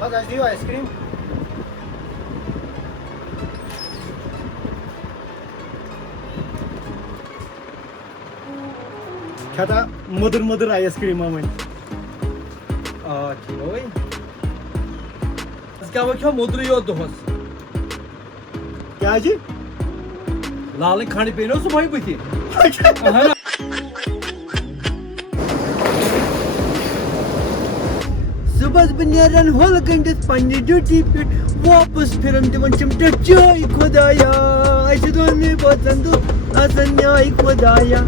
बस आज दियो आइसक्रीम खाता मधुर मधुर आइसक्रीम वन Oy. क्या वो क्यों मुद्री यो दोहस क्या जी लाल खाने पे नो सुमाई बुती सुबह बनियारन होल गंडस पन्नी ड्यूटी पे वापस फिरन दिवन चिमटे चाय खुदाया ऐसे दोन में बसंदो असन्याय खुदाया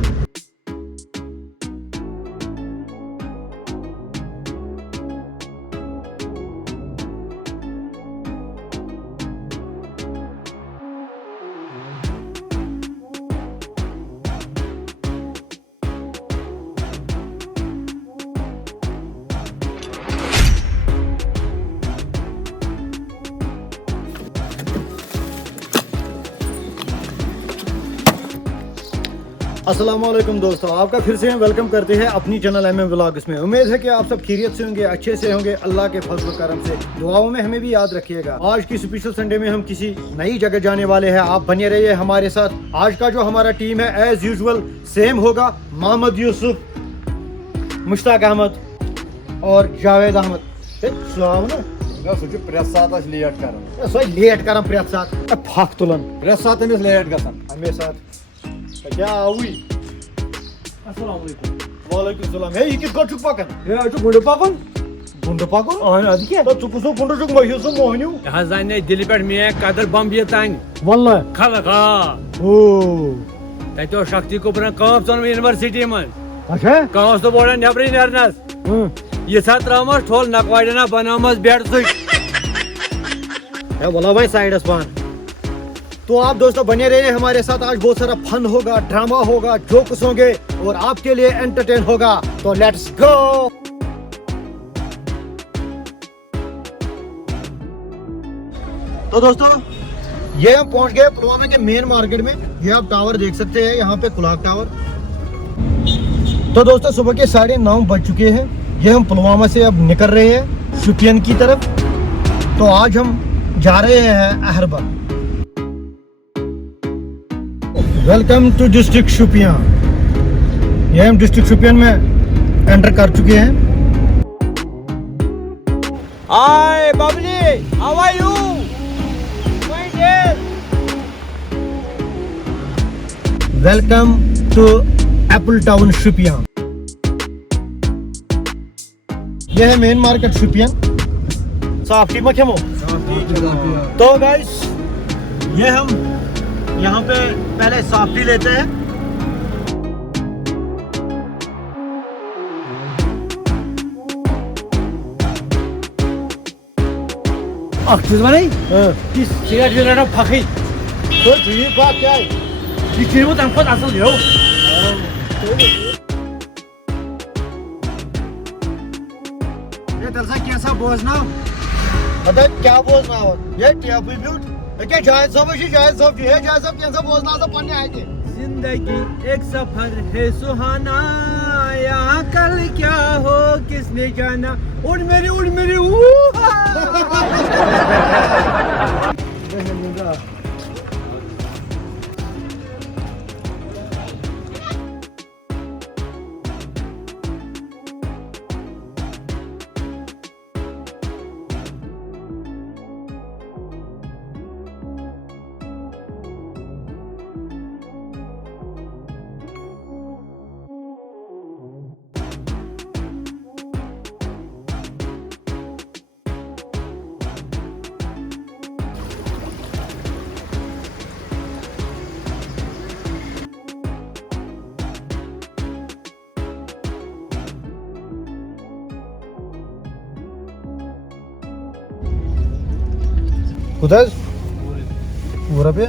अस्सलाम वालेकुम दोस्तों, आपका फिर से हम वेलकम करते हैं अपनी चैनल एमएम व्लॉग्स में। उम्मीद है कि आप सब खैरियत से होंगे, अच्छे से होंगे। अल्लाह के फजल करम से दुआओं में हमें भी याद रखिएगा। आज की स्पेशल संडे में हम किसी नई जगह जाने वाले हैं, आप बने रहिए हमारे साथ। आज का जो हमारा टीम है एज यूजुअल सेम होगा। मोहम्मद यूसुफ, मुश्ताक अहमद और जावेद अहमद। प्रेस सात लेट कर सो लेट कर प्रेत सात फक तुलन प्रेस सात अमिस लेट गसन हमें साथ क्या आवी। अस्सलाम वालेकुम वालेकुम सलाम। हे किस गट पकन ये जो गुंडे पाकन गुंड पकन अहन अद क्या तो चुकुसो गुंड जुक महियो सो मोहन्यू हजाने दिल पे मे कदर बम ये तांग वल्लाह खलका ओ ततो शक्ति को बना काम चन यूनिवर्सिटी में अच्छा काम तो बोला नेबरी नरनस ये साथ रामस ठोल नकवाडना बनामस बेड से है बोला भाई साइड स्पान। तो आप दोस्तों बने रहिए हमारे साथ। आज बहुत सारा फन होगा, ड्रामा होगा, जोक्स होंगे और आपके लिए एंटरटेन होगा। तो लेट्स गो। तो दोस्तों ये हम पहुंच गए पुलवामा के मेन मार्केट में। ये आप टावर देख सकते हैं, यहाँ पे कुलाक टावर। तो दोस्तों सुबह के 9:30 बज चुके हैं। ये हम पुलवामा से अब निकल रहे हैं शुपियन की तरफ। तो आज हम जा रहे हैं Aharbal. Welcome to district Shopian. ये हम डिस्ट्रिक्ट शुपियन में एंटर कर चुके हैं। Hi Babli how are you welcome to apple town Shopian. यह है मेन मार्केट शुपियन। साफ्टी मखेमो। तो गाइस ये हम यहाँ पे पहले साफ्टी लेते हैं। अक्सर बने किस सिगारेट जलाना फकी तो ये बात क्या है? ये चीज वो तंग असल हो ये दरअसल कैसा बोझना मतलब क्या बोझना हो ये टेबल ब्यूट क्या जायज सब है जायज सब है जायज सब कैसा बोझना सब पन्ने आए थे। जिंदगी एक सफर है सुहाना यहाँ कल क्या हो किसने जाना उड़ मेरी उधर पूरा पे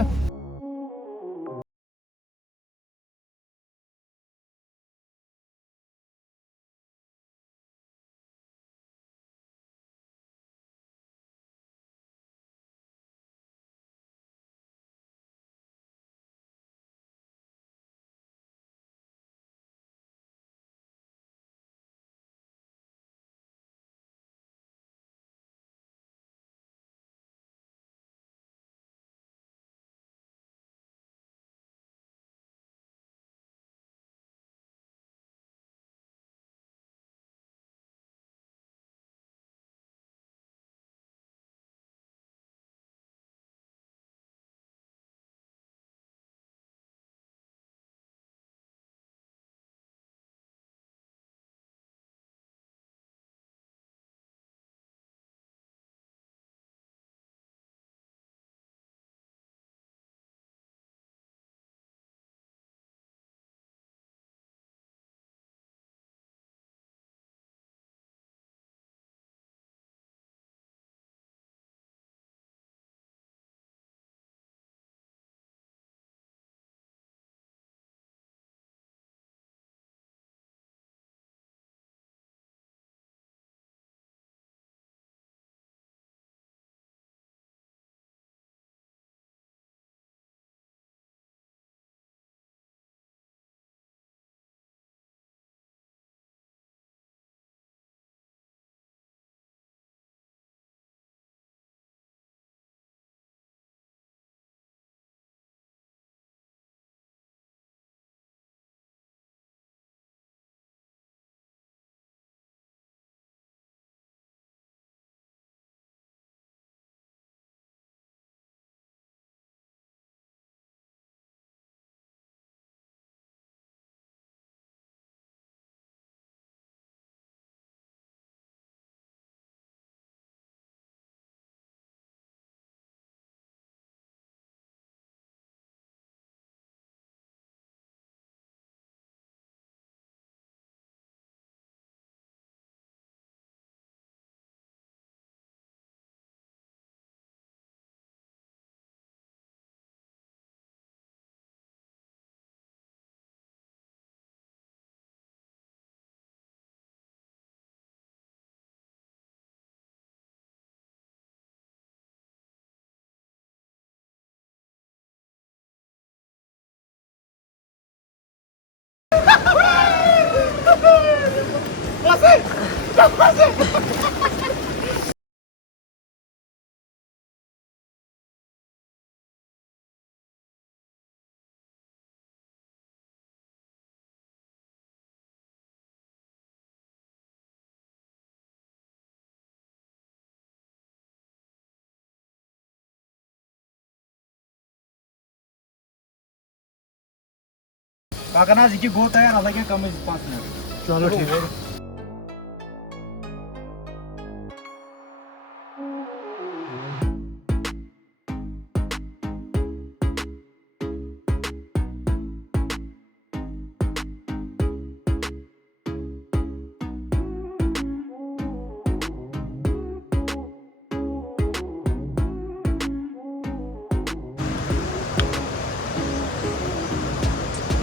काकना जी की गोत है अलग कम 5 मिनट चलो ठीक है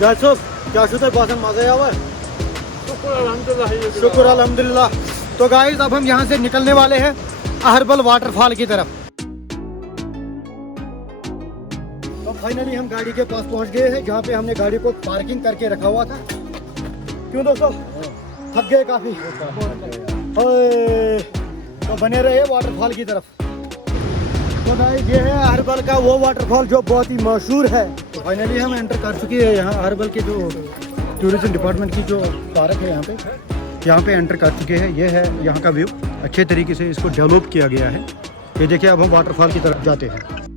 क्या शुक्र बासन मजा आया हुआ है शुक्र अल्हम्दुलिल्लाह। तो गाइस अब हम यहाँ से निकलने वाले हैं अहरबल वाटरफॉल की तरफ। तो फाइनली हम गाड़ी के पास पहुँच गए हैं जहाँ पे हमने गाड़ी को पार्किंग करके रखा हुआ था। क्यों दोस्तों थक गए काफी। तो बने रहे वाटरफॉल की तरफ। तो गाइस ये है अहरबल का वो वाटरफॉल जो बहुत ही मशहूर है। तो फाइनली हम एंटर कर चुके हैं यहाँ अहरबल के जो टूरिज्म डिपार्टमेंट की जो पार्क है यहाँ पे एंटर कर चुके हैं। ये है यहाँ का व्यू, अच्छे तरीके से इसको डेवलप किया गया है। ये देखिए अब हम वाटरफॉल की तरफ जाते हैं।